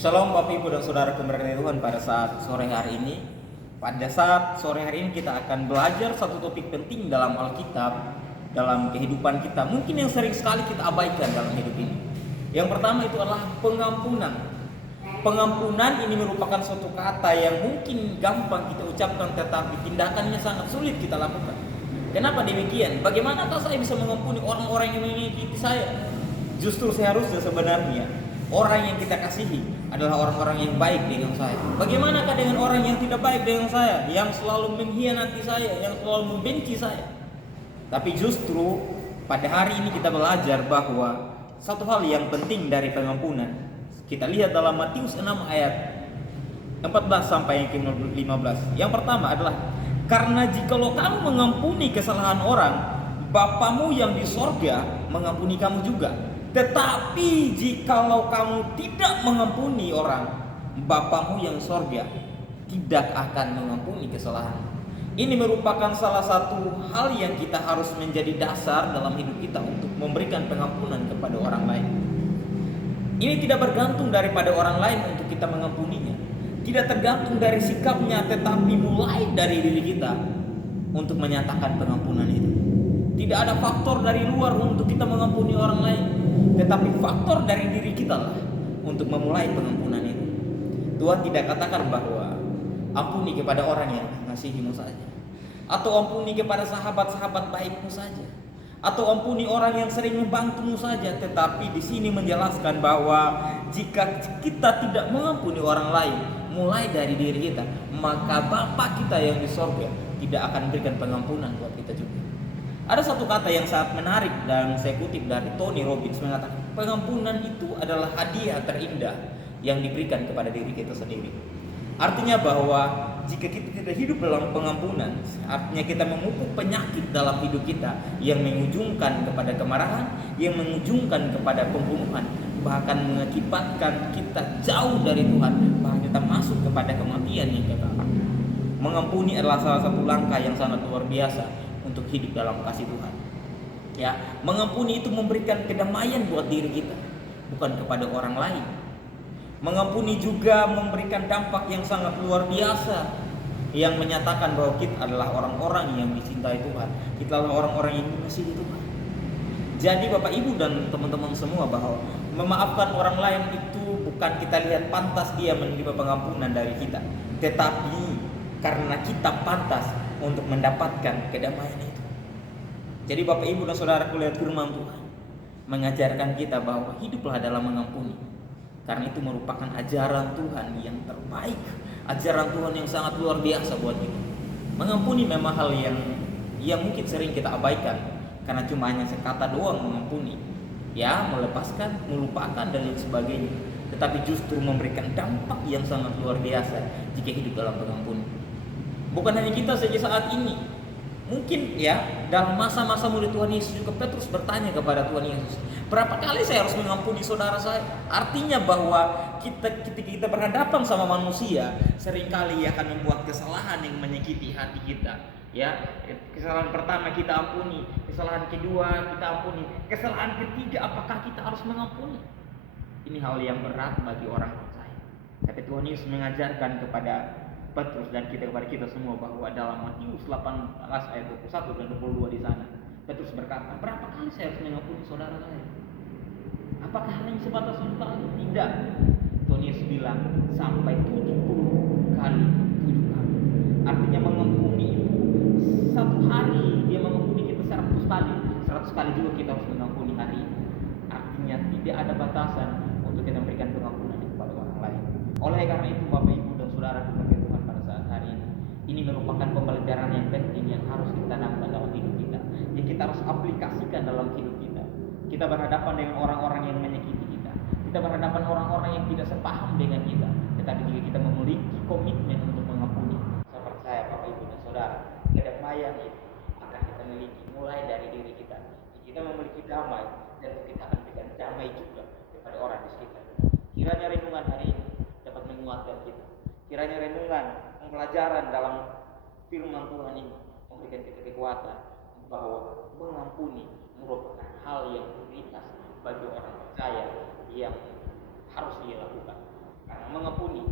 Shalom Bapak Ibu dan Saudara keberkahan Tuhan pada saat sore hari ini. Pada saat sore hari ini kita akan belajar satu topik penting dalam Alkitab, dalam kehidupan kita. Mungkin yang sering sekali kita abaikan dalam hidup ini. Yang pertama itu adalah pengampunan. Pengampunan ini merupakan suatu kata yang mungkin gampang kita ucapkan, tetapi tindakannya sangat sulit kita lakukan. Kenapa demikian? Bagaimanakah saya bisa mengampuni orang-orang yang menyakiti saya? Justru seharusnya sebenarnya orang yang kita kasihi adalah orang-orang yang baik dengan saya. Bagaimanakah dengan orang yang tidak baik dengan saya, yang selalu mengkhianati saya, yang selalu membenci saya? Tapi justru pada hari ini kita belajar bahwa satu hal yang penting dari pengampunan. Kita lihat dalam Matius 6 ayat 14 sampai yang ke-15. Yang pertama adalah, karena jikalau kamu mengampuni kesalahan orang, Bapamu yang di sorga mengampuni kamu juga. Tetapi jikalau kamu tidak mengampuni orang, Bapamu yang di sorga tidak akan mengampuni kesalahan. Ini merupakan salah satu hal yang kita harus menjadi dasar dalam hidup kita untuk memberikan pengampunan kepada orang lain. Ini tidak bergantung daripada orang lain untuk kita mengampuninya. Tidak tergantung dari sikapnya, tetapi mulai dari diri kita untuk menyatakan pengampunan itu. Tidak ada faktor dari luar untuk kita mengampuni orang lain, tetapi faktor dari diri kita lah untuk memulai pengampunan itu. Tuhan tidak katakan bahwa ampuni kepada orang yang mengasihimu saja, atau ampuni kepada sahabat-sahabat baikmu saja, atau ampuni orang yang sering membantumu saja, tetapi di sini menjelaskan bahwa jika kita tidak mengampuni orang lain, mulai dari diri kita, maka Bapa kita yang di sorga tidak akan memberikan pengampunan buat kita juga. Ada satu kata yang sangat menarik dan saya kutip dari Tony Robbins mengatakan, pengampunan itu adalah hadiah terindah yang diberikan kepada diri kita sendiri. Artinya bahwa jika kita tidak hidup dalam pengampunan, artinya kita memupuk penyakit dalam hidup kita yang mengujungkan kepada kemarahan, yang mengujungkan kepada pembunuhan, bahkan mengakibatkan kita jauh dari Tuhan, bahkan kita masuk kepada kematian yang kekal. Mengampuni adalah salah satu langkah yang sangat luar biasa untuk hidup dalam kasih Tuhan. Ya, mengampuni itu memberikan kedamaian buat diri kita, bukan kepada orang lain. Mengampuni juga memberikan dampak yang sangat luar biasa, yang menyatakan bahwa kita adalah orang-orang yang dicintai Tuhan. Kita adalah orang-orang yang mengasihi Tuhan. Jadi Bapak Ibu dan teman-teman semua, bahwa memaafkan orang lain itu bukan kita lihat pantas dia menerima pengampunan dari kita, tetapi karena kita pantas untuk mendapatkan kedamaian itu. Jadi Bapak Ibu dan Saudara, lihat firman Tuhan mengajarkan kita bahwa hiduplah dalam mengampuni. Karena itu merupakan ajaran Tuhan yang terbaik, ajaran Tuhan yang sangat luar biasa buat kita. Mengampuni memang hal yang mungkin sering kita abaikan, karena cuma hanya sekata doang mengampuni, ya, melepaskan, melupakan dan lain sebagainya. Tetapi justru memberikan dampak yang sangat luar biasa jika hidup dalam pengampunan. Bukan hanya kita saja saat ini. Mungkin ya dalam masa-masa muda Tuhan Yesus juga Petrus bertanya kepada Tuhan Yesus, berapa kali saya harus mengampuni saudara saya? Artinya bahwa ketika kita berhadapan sama manusia, seringkali akan membuat kesalahan yang menyakiti hati kita. Ya, kesalahan pertama kita ampuni, kesalahan kedua kita ampuni, kesalahan ketiga apakah kita harus mengampuni? Ini hal yang berat bagi orang percaya. Tapi Tuhan Yesus mengajarkan kepada Petrus dan kepada kita semua bahwa dalam Matius 18 ayat 21 dan 22 di sana, Petrus berkata, berapa kali saya harus mengampuni saudara saya? Apakah hanya sebatas 1 kali? Tidak. Tuhan Yesus bilang sampai 70 kali 7 kali. Artinya mengampuni itu satu hari dia mengampuni kita 100 kali, 100 kali juga kita harus mengampuni hari ini. Artinya tidak ada batasan untuk kita memberikan pengampunan kepada orang lain. Oleh karena itu Bapak Ibu dan Saudara keberkahan Tuhan pada saat hari ini merupakan pembelajaran yang penting yang harus kita tanamkan dalam hidup kita, yang kita harus aplikasikan dalam hidup kita. Kita berhadapan dengan orang-orang yang menyakiti kita, kita berhadapan orang-orang yang tidak sepaham dengan kita, tetapi jika kita memiliki komitmen untuk mengampuni, saya percaya Bapak Ibu dan Saudara, kedamaian itu akan kita miliki mulai dari diri kita. Jika kita memiliki damai, dan kita akan berikan damai juga kepada orang di sekitar kita. Kiranya renungan hari ini dapat menguatkan kita. Kiranya renungan pembelajaran dalam firman Tuhan ini memberikan kita kekuatan bahwa mengampuni merupakan hal yang prioritas bagi orang percaya yang harus dia lakukan. mengampuni.